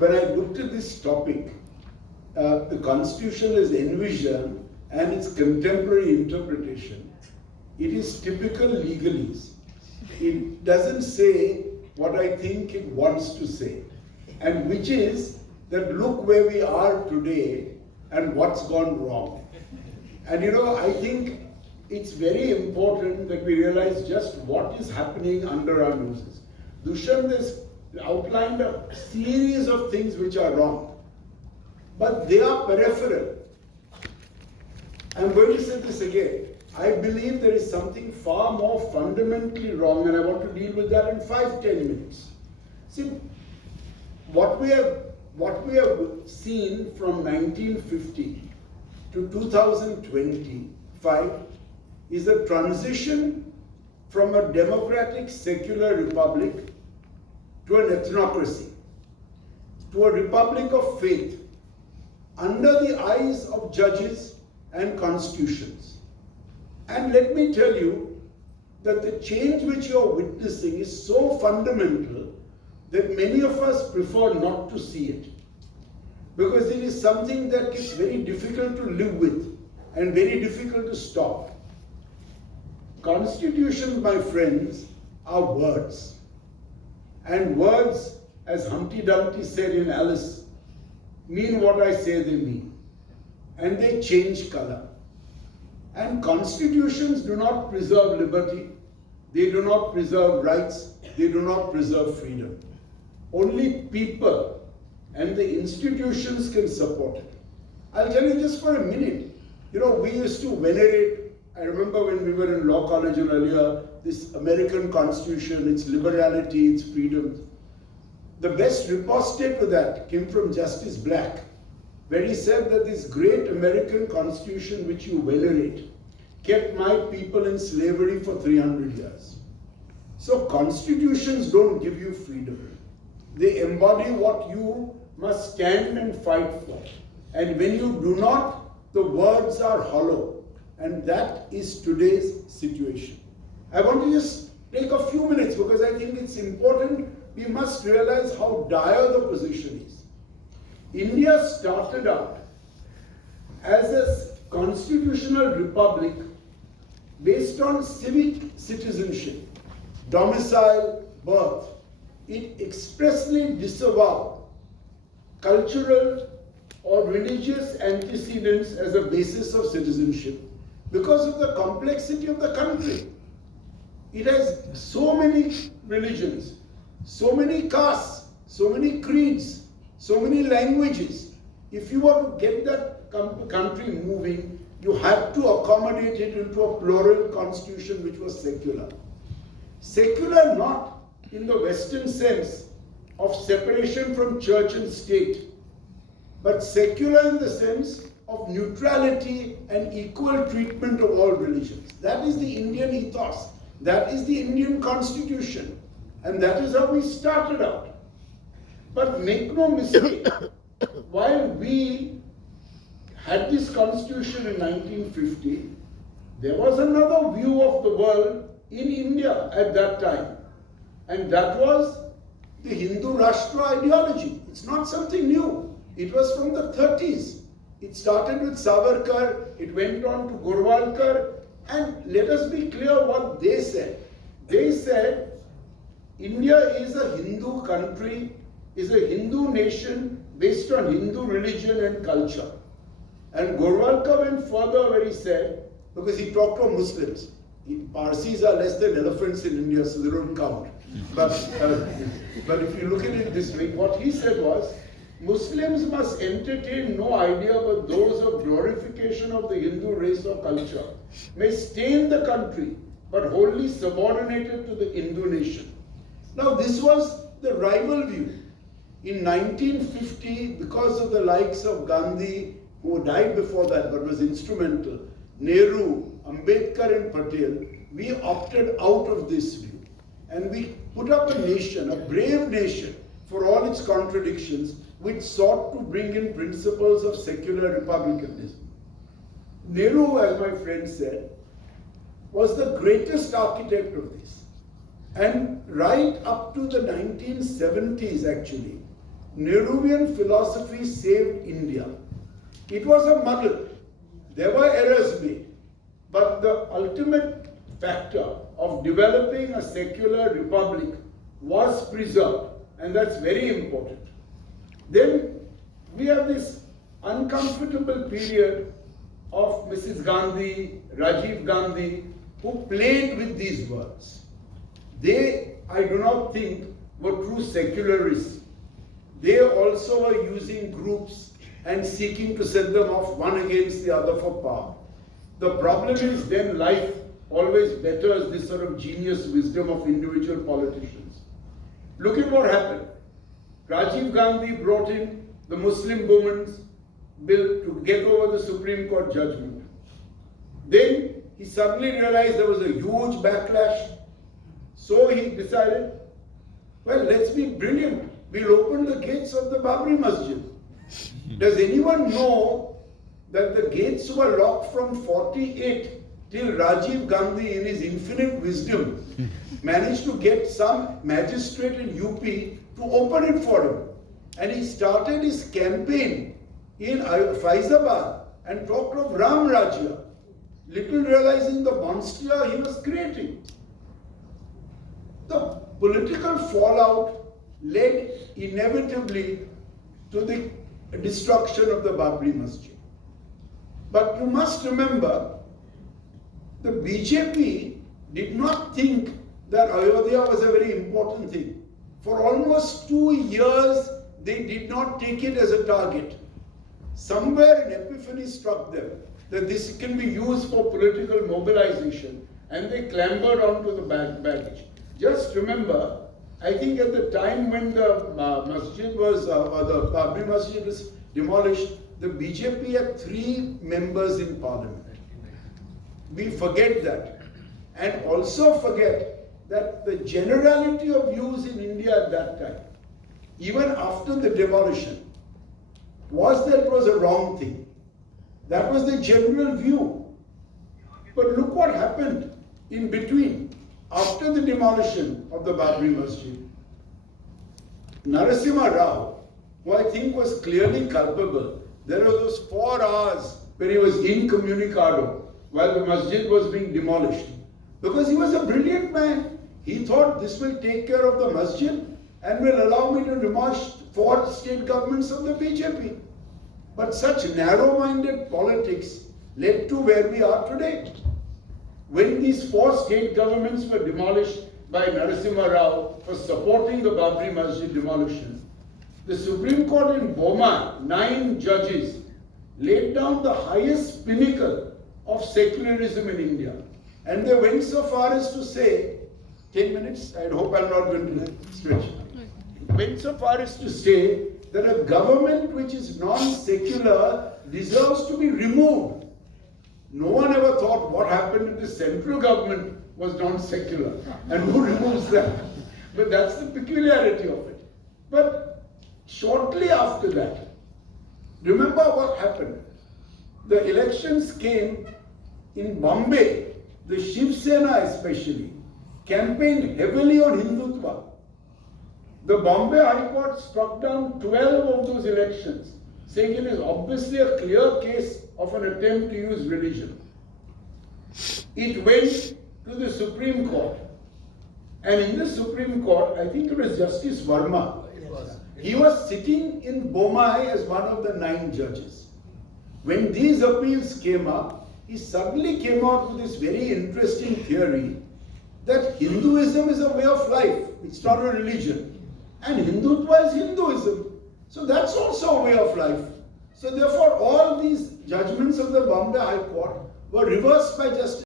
when I looked at this topic, the Constitution is envisioned and its contemporary interpretation, it is typical legalese. It doesn't say what I think it wants to say, and which is that look where we are today and what's gone wrong. And I think it's very important that we realize just what is happening under our noses. Dushyant has outlined a series of things which are wrong, but they are peripheral. I'm going to say this again. I believe there is something far more fundamentally wrong, and I want to deal with that in 5-10 minutes. See, what we have seen from 1950 to 2025 is a transition from a democratic secular republic to an ethnocracy, to a republic of faith, under the eyes of judges and constitutions. And let me tell you that the change which you are witnessing is so fundamental that many of us prefer not to see it, because it is something that is very difficult to live with and very difficult to stop. Constitutions, my friends, are words. And words, as Humpty Dumpty said in Alice, mean what I say they mean. And they change color. And constitutions do not preserve liberty. They do not preserve rights. They do not preserve freedom. Only people and the institutions can support it. I'll tell you just for a minute. We used to venerate, I remember when we were in law college and earlier, this American Constitution, its liberality, its freedom. The best riposte to that came from Justice Black, where he said that this great American Constitution which you venerate kept my people in slavery for 300 years. So constitutions don't give you freedom. They embody what you must stand and fight for. And when you do not, the words are hollow. And that is today's situation. I want to just take a few minutes because I think it's important. We must realize how dire the position is. India started out as a constitutional republic based on civic citizenship, domicile, birth. It expressly disavowed cultural or religious antecedents as a basis of citizenship because of the complexity of the country. It has so many religions, so many castes, so many creeds, so many languages. If you were to get that country moving, you had to accommodate it into a plural constitution which was secular. Secular not in the Western sense of separation from church and state, but secular in the sense of neutrality and equal treatment of all religions. That is the Indian ethos. That is the Indian constitution. And that is how we started out. But make no mistake, while we had this constitution in 1950, there was another view of the world in India at that time. And that was the Hindu Rashtra ideology. It's not something new. It was from the 30s. It started with Savarkar, it went on to Gorwalkar, and let us be clear what they said. They said, India is a Hindu country, is a Hindu nation based on Hindu religion and culture. And Gorwalkar went further where he said, because he talked to Muslims, Parsis are less than elephants in India, so they don't count. But if you look at it this way, what he said was, Muslims must entertain no idea but those of glorification of the Hindu race or culture, may stay in the country, but wholly subordinated to the Hindu nation. Now this was the rival view. In 1950, because of the likes of Gandhi, who died before that but was instrumental, Nehru, Ambedkar and Patel, we opted out of this view. And we put up a nation, a brave nation, for all its contradictions, which sought to bring in principles of secular republicanism. Nehru, as my friend said, was the greatest architect of this. And right up to the 1970s, actually, Nehruvian philosophy saved India. It was a muddle. There were errors made. But the ultimate factor of developing a secular republic was preserved. And that's very important. Then we have this uncomfortable period of Mrs. Gandhi, Rajiv Gandhi, who played with these words. They, I do not think, were true secularists. They also were using groups and seeking to set them off one against the other for power. The problem is then life always betters this sort of genius wisdom of individual politicians. Look at what happened. Rajiv Gandhi brought in the Muslim Women's Bill to get over the Supreme Court judgment. Then he suddenly realized there was a huge backlash. So he decided, well, let's be brilliant. We'll open the gates of the Babri Masjid. Does anyone know that the gates were locked from 48 till Rajiv Gandhi, in his infinite wisdom, managed to get some magistrate in UP to open it for him? And he started his campaign in Faizabad and talked of Ram Rajya, little realizing the monster he was creating. The political fallout led inevitably to the destruction of the Babri Masjid. But you must remember, the BJP did not think that Ayodhya was a very important thing. For almost 2 years, they did not take it as a target. Somewhere an epiphany struck them that this can be used for political mobilization, and they clambered onto the baggage. Just remember, I think at the time when the masjid was, the Babri Masjid was demolished, the BJP had 3 members in parliament. We forget that. And also forget that the generality of views in India at that time, even after the demolition, was that it was a wrong thing. That was the general view. But look what happened in between. After the demolition of the Babri Masjid, Narasimha Rao, who I think was clearly culpable, there were those 4 hours where he was incommunicado while the masjid was being demolished. Because he was a brilliant man. He thought this will take care of the masjid and will allow me to demolish 4 state governments of the BJP. But such narrow-minded politics led to where we are today. When these 4 state governments were demolished by Narasimha Rao for supporting the Babri Masjid demolition, the Supreme Court in Bombay, 9 judges, laid down the highest pinnacle of secularism in India. And they went so far as to say, 10 minutes, I hope I'm not going to stretch. Went so far as to say that a government which is non-secular deserves to be removed. No one ever thought what happened if the central government was non-secular and who removes that. But that's the peculiarity of it. But shortly after that, remember what happened. The elections came in Bombay. The Shiv Sena especially campaigned heavily on Hindutva. The Bombay High Court struck down 12 of those elections, saying it is obviously a clear case of an attempt to use religion. It went to the Supreme Court. And in the Supreme Court, I think it was Justice Verma. He was sitting in Bombay as one of the 9 judges. When these appeals came up, he suddenly came out with this very interesting theory that Hinduism is a way of life. It's not a religion. And Hindutva is Hinduism. So that's also a way of life. So therefore, all these judgments of the Bombay High Court were reversed by Justice